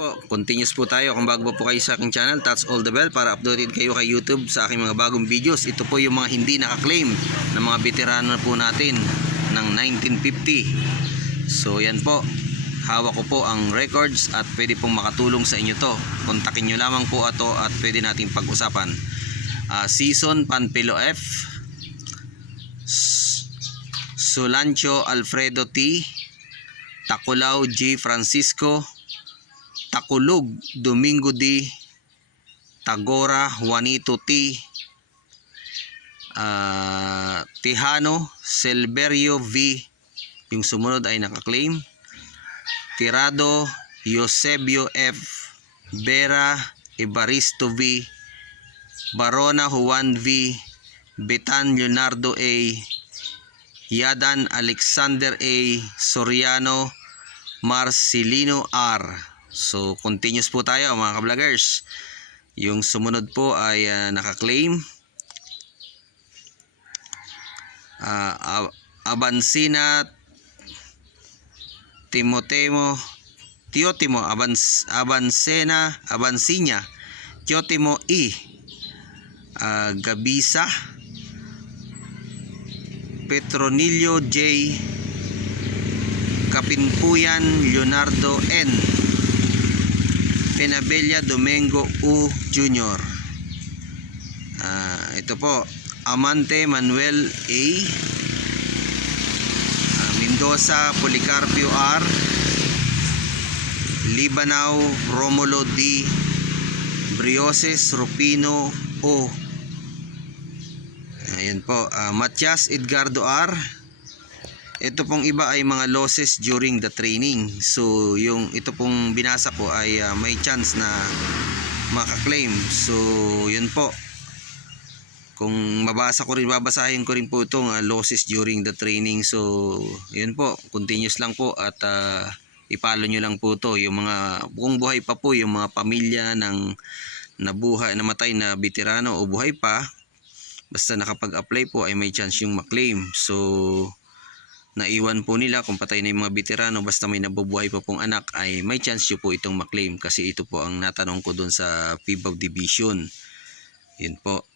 Po, continuous po tayo. Kung bago po kayo sa aking channel, touch all the bell para updated kayo kay YouTube sa aking mga bagong videos. Ito po yung mga hindi nakaklaim ng mga veterano po natin ng 1950. So yan po, hawak ko po ang records at pwede pong makatulong sa inyo to. Kontakin nyo lamang po ito at pwede natin pag-usapan. Season Panpilo F, Sulancho Alfredo T, Takulao G. Francisco, Takulog Domingo D, Tagora Juanito T, Tijano Silverio V, yung sumunod ay nakaklaim. Tirado Eusebio F, Vera Evaristo V, Barona Juan V, Betan Leonardo A, Yadan Alexander A, Soriano Marcelino R. So continuous po tayo mga ka-vloggers. Yung sumunod po ay nakaklaim. Abansina Teotimo Abansinya Teotimo E, Gabisa Petronilio J, Kapinpuyan Leonardo N, Penabella Domingo U Jr. Ito po, Amante Manuel A, Mendoza Policarpio R, Libanao Romulo D, Brioses Rupino O. Ayan po, Matias Edgardo R. Ito pong iba ay mga losses during the training. So yung ito pong binasa ko ay may chance na makaklaim. So yun po. Kung babasahin ko rin po itong losses during the training. So yun po, continuous lang po at ipalo nyo lang po to. Yung mga kung buhay pa po yung mga pamilya ng namatay na veterano o buhay pa, basta nakapag-apply po ay may chance yung maklaim. So naiwan po nila kung patay na yung mga veterano, basta may nabubuhay pa pong anak ay may chance nyo po itong maklaim, kasi ito po ang natanong ko doon sa PIBAW Division. Yun po.